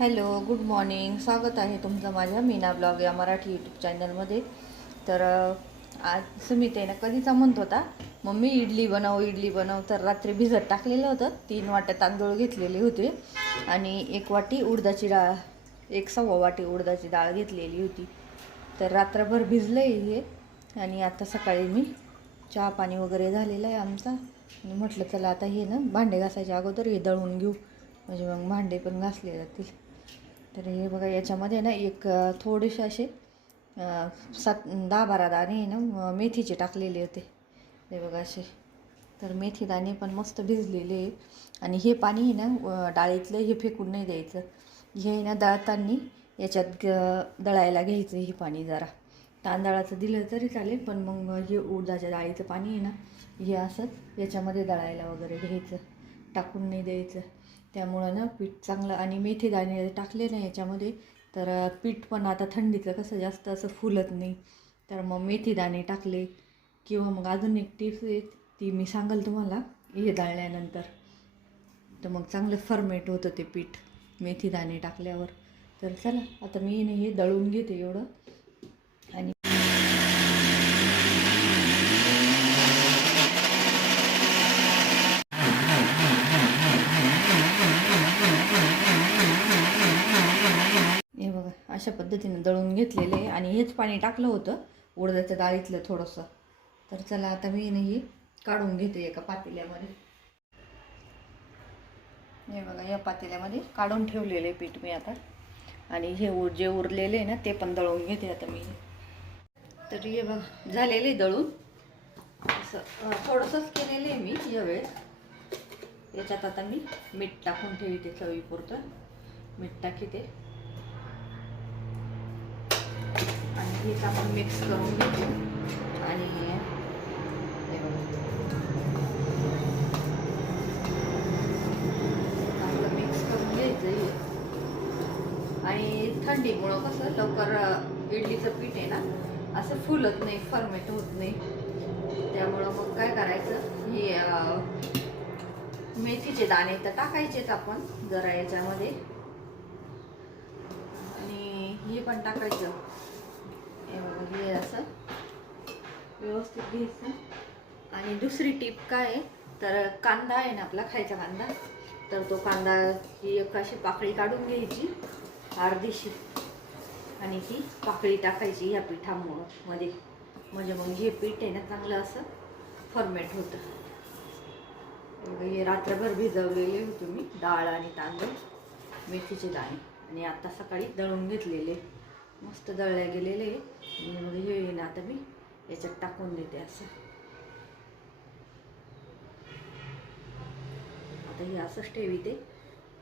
Hello good morning. स्वागत आहे तुमचं माझ्या मीना ब्लॉग या मराठी यूट्यूब चॅनलमध्ये. तर आज सुमित आहे ना कधीचा म्हणत होता? मम्मी इडली बनव इडली बनव. तर रात्री भिजत टाकलेलं होतं. तीन वाट्या तांदूळ घेतलेले होते. आणि एक वाटी उडदाची डाळ एक सव्वा वाटी उडदाची डाळ घेतलेली होती. तर रात्रभर भिजलं आहे हे. आणि आता सकाळी मी चहा पाणी वगैरे झालेलं आहे आमचा. म्हटलं चला आता हे ना भांडे घासायच्या अगोदर हे दळून घेऊ. म्हणजे मग भांडे पण घासले जातील. तर हे बघा याच्यामध्ये ना एक थोडेसे असे सात दहा बारा दाणे आहे ना मेथीचे टाकलेले होते. हे बघा असे. तर मेथी दाणे पण मस्त भिजलेले आणि हे पाणी आहे ना डाळीतलं हे फेकून नाही द्यायचं. हे ना दळताना याच्यात ग- दळायला घ्यायचं हे पाणी जरा. तांदळाचं दिलं तरी चालेल पण मग हे उडदाच्या डाळीचं पाणी आहे ना हे असंच याच्यामध्ये दळायला वगैरे घ्यायचं. टाकून नाही द्यायचं. त्यामुळं ना पीठ चांगलं आणि मेथी दाणे टाकले ना याच्यामध्ये तर पीठ पण आता थंडीचं कसं जास्त असं फुलत नाही. तर मग मेथी दाणे टाकले किंवा मग अजून एक टिप्स आहे ती मी सांगाल तुम्हाला हे दळल्यानंतर तर मग चांगलं फर्मेट होतं ते पीठ मेथी दाणे टाकल्यावर. तर चला आता मी नाही हे दळून घेते एवढं आणि हे बघा अशा पद्धतीनं दळून घेतलेले आहे आणि हेच पाणी टाकलं होतं उडदाच्या डाळीतलं थोडंसं. तर चला आता मी ही काढून घेते एका पातेल्यामध्ये. हे बघा या पातेल्यामध्ये काढून ठेवलेले आहे पीठ मी आता. आणि हे उर जे उरलेले आहे ना ते पण दळून घेते आता मी. तर हे बघा झालेले दळून. असं थोडंसंच केलेलं आहे मी यावेळेस. याच्यात आता मी मीठ टाकून ठेवते चवीपुरतं. मीठ टाकीते. मीठ आपण मिक्स करून घेतो. आणि हे. मिक्स करून घ्यायचं हे. आणि थंडीमुळं कसं लवकर इडलीचं पीठ आहे ना असं फुलत नाही फर्मेट होत नाही. त्यामुळं मग काय करायचं? हे मेथीचे दाणे तर टाकायचेच आपण जरा याच्यामध्ये. आणि हे पण टाकायचं हे बघा हे असं व्यवस्थित घ्यायचं. आणि दुसरी टीप काय आहे? तर कांदा आहे ना आपला खायचा कांदा. तर तो कांदा ही एक अशी पाकळी काढून घ्यायची अर्धीशी. आणि ती पाकळी टाकायची ह्या पिठामुळं. मध्ये म्हणजे मग हे पीठ आहे ना चांगलं असं फॉर्मेट होतं. हे रात्रभर भिजवलेले होते मी डाळ आणि तांदूळ मेथीचे दाणे आणि आता सकाळी दळून घेतलेले. मस्त दळल्या गेलेले. मग हे ना आता मी याच्यात टाकून देते असं. आता हे असंच ठेविते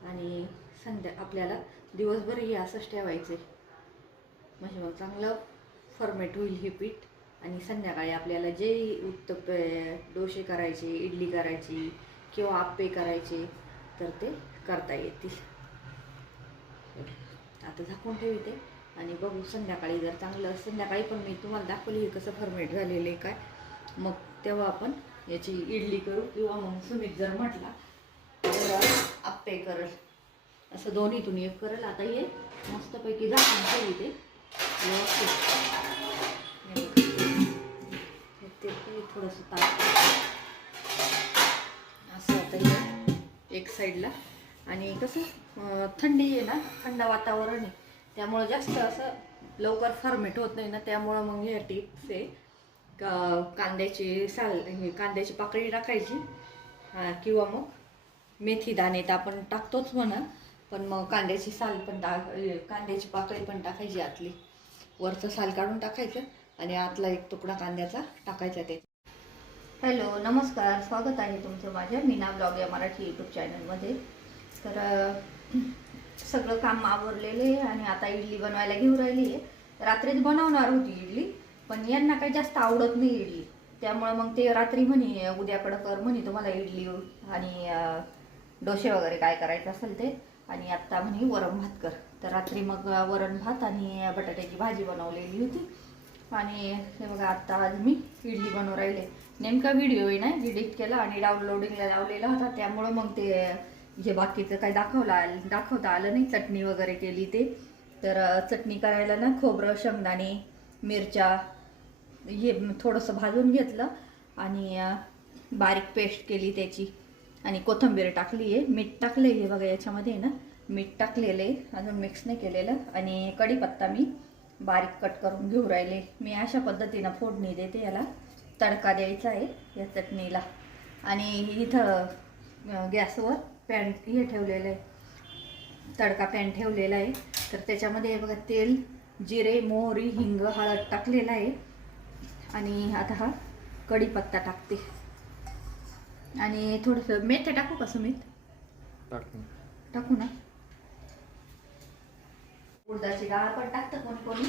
आणि संध्या आपल्याला दिवसभर हे असंच ठेवायचे. म्हणजे मग चांगलं फॉर्मेट होईल हे पीठ आणि संध्याकाळी आपल्याला जे उत्तप डोसे करायचे इडली करायची किंवा आप्पे करायचे तर ते करता येतील. आता झाकून ठेवते. आणि बघू संध्याकाळी जर चांगलं संध्याकाळी पण मी तुम्हाला दाखवली हे कसं फॉर्मेट झालेलं आहे काय. मग तेव्हा आपण याची इडली करू किंवा मग सुमित जर म्हटला तर आप्पे करल. असं दोन्हीतून एक करल. आता हे मस्तपैकी झाकून ठेवते ते. ते थोडंसं ताप असं आता हे एक साईडला आणि कसं थंडी आहे ना थंड वातावरण आहे. त्यामुळं जास्त असं लवकर फॉर्मेट होत नाही ना त्यामुळं मग ह्या टिप्स आहे. का कांद्याची साल हे कांद्याची पाकळी टाकायची. किंवा मग मेथी दाणे तर आपण टाकतोच म्हणा पण मग कांद्याची साल पण टाक कांद्याची पाकळी पण टाकायची आतली. वरचं साल काढून टाकायचं आणि आतला एक तुकडा कांद्याचा टाकायचा ते हॅलो नमस्कार. स्वागत आहे तुमचं माझ्या मीना ब्लॉग या मराठी यूट्यूब चॅनलमध्ये तर सगळं काम आवरलेले आहे आणि आता इडली बनवायला घेऊन राहिली आहे. रात्रीच बनवणार होती इडली पण यांना काही जास्त आवडत नाही इडली. त्यामुळं मग ते रात्री म्हणे उद्याकडं कर म्हणे तुम्हाला इडली आणि डोसे वगैरे काय करायचं असेल ते. आणि आत्ता म्हणे वरण भात कर. तर रात्री मग वरण भात आणि बटाट्याची भाजी बनवलेली होती. आणि हे बघा आत्ता आज मी इडली बनवून राहिले. नेमका व्हिडिओ आहे ना एडिट केला आणि डाउनलोडिंगला लावलेला होता. त्यामुळं मग ते जे बाकीचं काही दाखवलं आलं दाखवता आलं नाही चटणी वगैरे केली ते. तर चटणी करायला ना खोबरं शेंगदाणे मिरच्या हे थोडंसं भाजून घेतलं आणि बारीक पेस्ट केली त्याची. आणि कोथिंबीर टाकली आहे. मीठ टाकलं आहे बघा याच्यामध्ये ना. मीठ टाकलेलं आहे. अजून मिक्स नाही केलेलं. आणि कढीपत्ता मी बारीक कट करून घेऊ राहिले. मी अशा पद्धतीनं फोडणी देते याला. तडका द्यायचा आहे या चटणीला. आणि इथं गॅसवर पॅन हे ठेवलेलं आहे. तडका पॅन ठेवलेला आहे. तर त्याच्यामध्ये हे बघा तेल जिरे मोहरी हिंग हळद टाकलेला आहे. आणि आता हा कढीपत्ता टाकते. आणि थोडंसं मेथ्या टाकू का सुमित? टाकू ना. उडदाची डाळ पण टाकतं कोणी कोणी.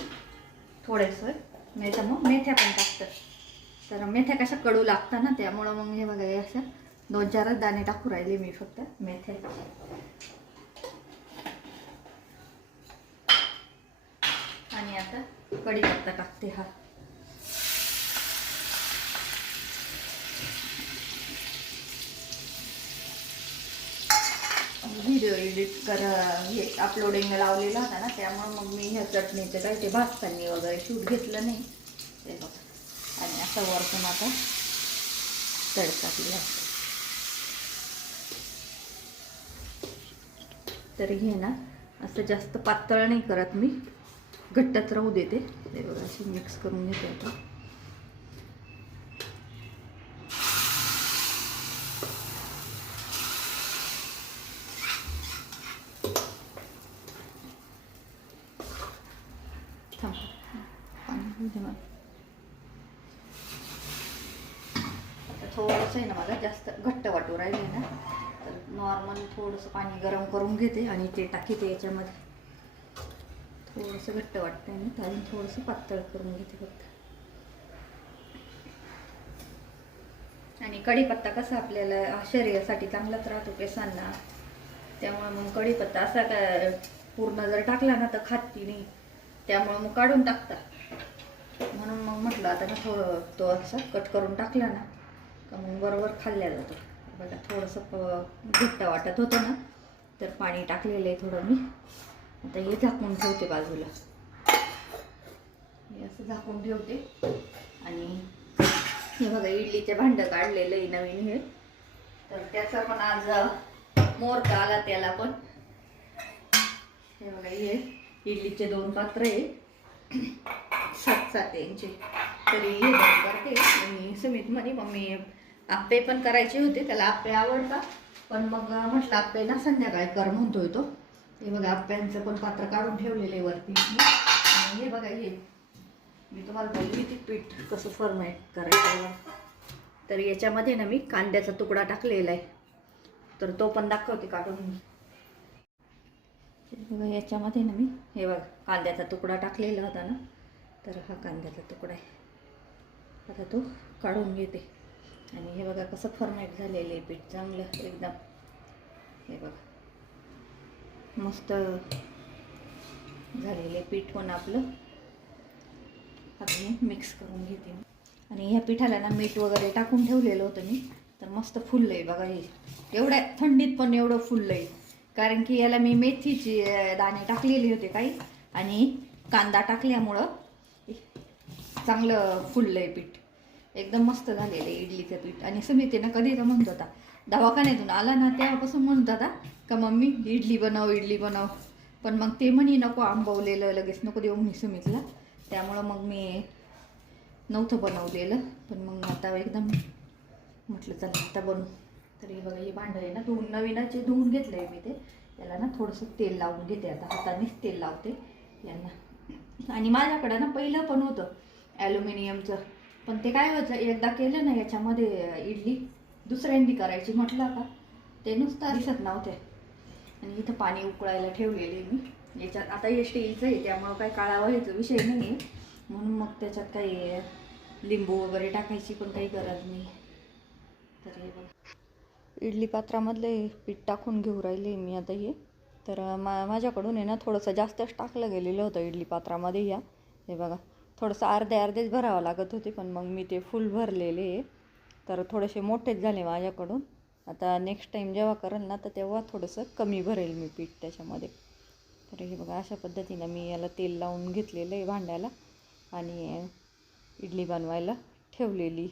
थोडंसं नाही तर मग मेथ्या पण टाकतं. तर मेथ्या कशा कडू लागतात ना त्यामुळं मग हे बघा अशा दोन चारच दाणे टाकू राहिले मी फक्त मेथे. आणि आता कढीपत्ता टाकते हा. व्हिडिओ एडिट कर हे अपलोडिंग लावलेला होता ना त्यामुळे मग मी ह्या चटणीचं काही ते भाजताना वगैरे शूट घेतलं नाही. ते बघ. आणि असं वरतून आता तडका दिला. तरी हे ना. असं जास्त पातळ नाही करत मी. घट्टच राहू देते. ते बघा अशी मिक्स करून घेते आता. थांब. थोडंसं आहे ना मला जास्त घट्ट वाटू राहिले ना. नॉर्मल थोडंसं पाणी गरम करून घेते आणि ते टाकीते याच्यामध्ये. थोडंसं घट्ट वाटतंय ना तर अजून थोडंसं पातळ करून घेते फक्त. आणि कढीपत्ता कसा आपल्याला शरीरासाठी चांगलाच राहतो केसांना. त्यामुळे मग कढीपत्ता असा काय पूर्ण जर टाकला ना तर खाती नाही. त्यामुळं मग काढून टाकतात म्हणून मग म्हटलं आता ना थोडं तो असा कट करून टाकला ना का मग बरोबर खाल्ल्या जातो. बघा थोडंसं प घट्ट वाटत होतं ना तर पाणी टाकलेलं आहे थोडं मी. आता हे झाकून ठेवते बाजूला. हे असं झाकून ठेवते. आणि हे बघा इडलीचे भांडं काढलेलं आहे नवीन हे. तर त्याचा पण आज मोरका आला त्याला पण. हे बघा हे इडलीचे दोन पात्र आहे. सात सात यांचे. तरी हे दोन करते आणि सुमित म्हणे मम्मी आप्पे पण करायचे होते त्याला आप्पे आवडतात. पण मग म्हटलं आप्पे ना संध्याकाळी कर म्हणतोय तो. हे बघा आप्प्यांचं पण पात्र काढून ठेवलेलं आहे वरती. आणि हे बघा हे. मी तुम्हाला बोलली ती पीठ कसं फॉर्मॅट करायचं. तर याच्यामध्ये ना मी कांद्याचा तुकडा टाकलेला आहे. तर तो पण दाखवते काढून बघा याच्यामध्ये ना मी हे बघा कांद्याचा तुकडा टाकलेला होता ना. तर हा कांद्याचा तुकडा आहे. आता तो काढून घेते. आणि हे बघा कसं फॉर्मॅट झालेलं आहे पीठ चांगलं एकदम. हे बघा. मस्त झालेलं आहे पीठ पण आपलं. आता मी मिक्स करून घेते आणि ह्या पिठाला ना मीठ वगैरे टाकून ठेवलेलं होतं मी. तर मस्त फुललं आहे बघा हे. एवढ्या थंडीत पण एवढं फुललं आहे कारण की याला मी मेथीची दाणे टाकलेले होते काही. आणि कांदा टाकल्यामुळं चांगलं फुललं आहे पीठ. एकदम मस्त झालेलं आहे इडलीचं पीठ. आणि समितीनं कधी तर म्हणत होता दवाखान्यातून आला ना तेव्हापासून म्हणत होता का मम्मी इडली बनव इडली बनव. पण मग ते म्हणी नको आंबवलेलं लगेच नको देऊ मी सुमितला. त्यामुळं मग मी नव्हतं बनवलेलं पण मग आता एकदम म्हटलं चला आता बनवू. तरी बघा हे भांडं आहे ना धुवून नवीनाचे धुवून घेतलं आहे मी ते याला ना थोडंसं तेल लावून घेते आता हातानेच तेल लावते यांना. आणि माझ्याकडं ना पहिलं पण होतं ॲल्युमिनियमचं. पण ते काय व्हायचं एकदा केलं ना याच्यामध्ये इडली दुसऱ्यांदी करायची म्हटलं का ते नुसतं दिसत नव्हते. आणि इथं पाणी उकळायला ठेवलेले मी. याच्यात आता हे स्टीलचं आहे त्यामुळं काही काळावं ह्याचा विषय नाही आहे. म्हणून मग त्याच्यात काही लिंबू वगैरे टाकायची पण काही गरज नाही. तर हे बघा. इडली पात्रामधले पीठ टाकून घेऊ राहिले मी आता हे. तर मा माझ्याकडून आहे ना थोडंसं जास्तच टाकलं गेलेलं होतं इडली पात्रामध्ये या. हे बघा. थोडंसं अर्धे अर्धेच भरावं लागत होते पण मग मी ते फुल भरलेले. तर थोडेसे मोठेच झाले माझ्याकडून. आता नेक्स्ट टाईम जेव्हा करेल ना तर तेव्हा थोडंसं कमी भरेल मी पीठ त्याच्यामध्ये. तर हे बघा अशा पद्धतीनं मी याला तेल लावून घेतलेलं आहे भांड्याला आणि इडली बनवायला ठेवलेली.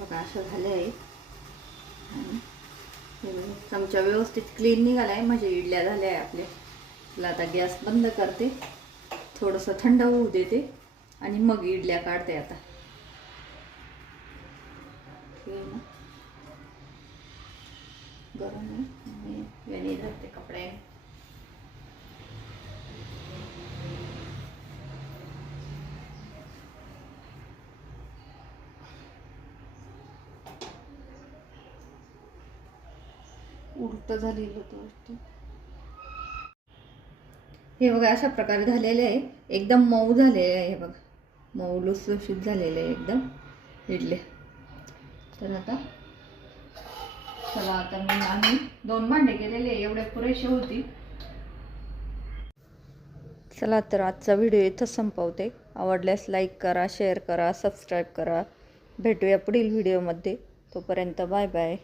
बघा असं झालं आहे चमचा व्यवस्थित क्लीन निघाला आहे म्हणजे इडल्या झाल्या आहे आपल्या. तुला आता गॅस बंद करते. थोडंसं थंड होऊ देते. आणि मग इडल्या काढते आता हे ना गरम आहे आणि याने धरते कपड्याने उलट झालेलं होतं वाटतं. हे बघा अशा प्रकारे झालेले आहे. एकदम मऊ झालेले आहे हे बघा. मऊ लुसलुशीत झालेले आहे एकदम. इडले. तर आता चला आता मी आम्ही दोन भांडे केलेले एवढे पुरेसे होती. चला तर आजचा व्हिडिओ इथंच संपवते. आवडल्यास लाईक करा शेअर करा सबस्क्राईब करा. भेटूया पुढील व्हिडिओमध्ये तोपर्यंत बाय बाय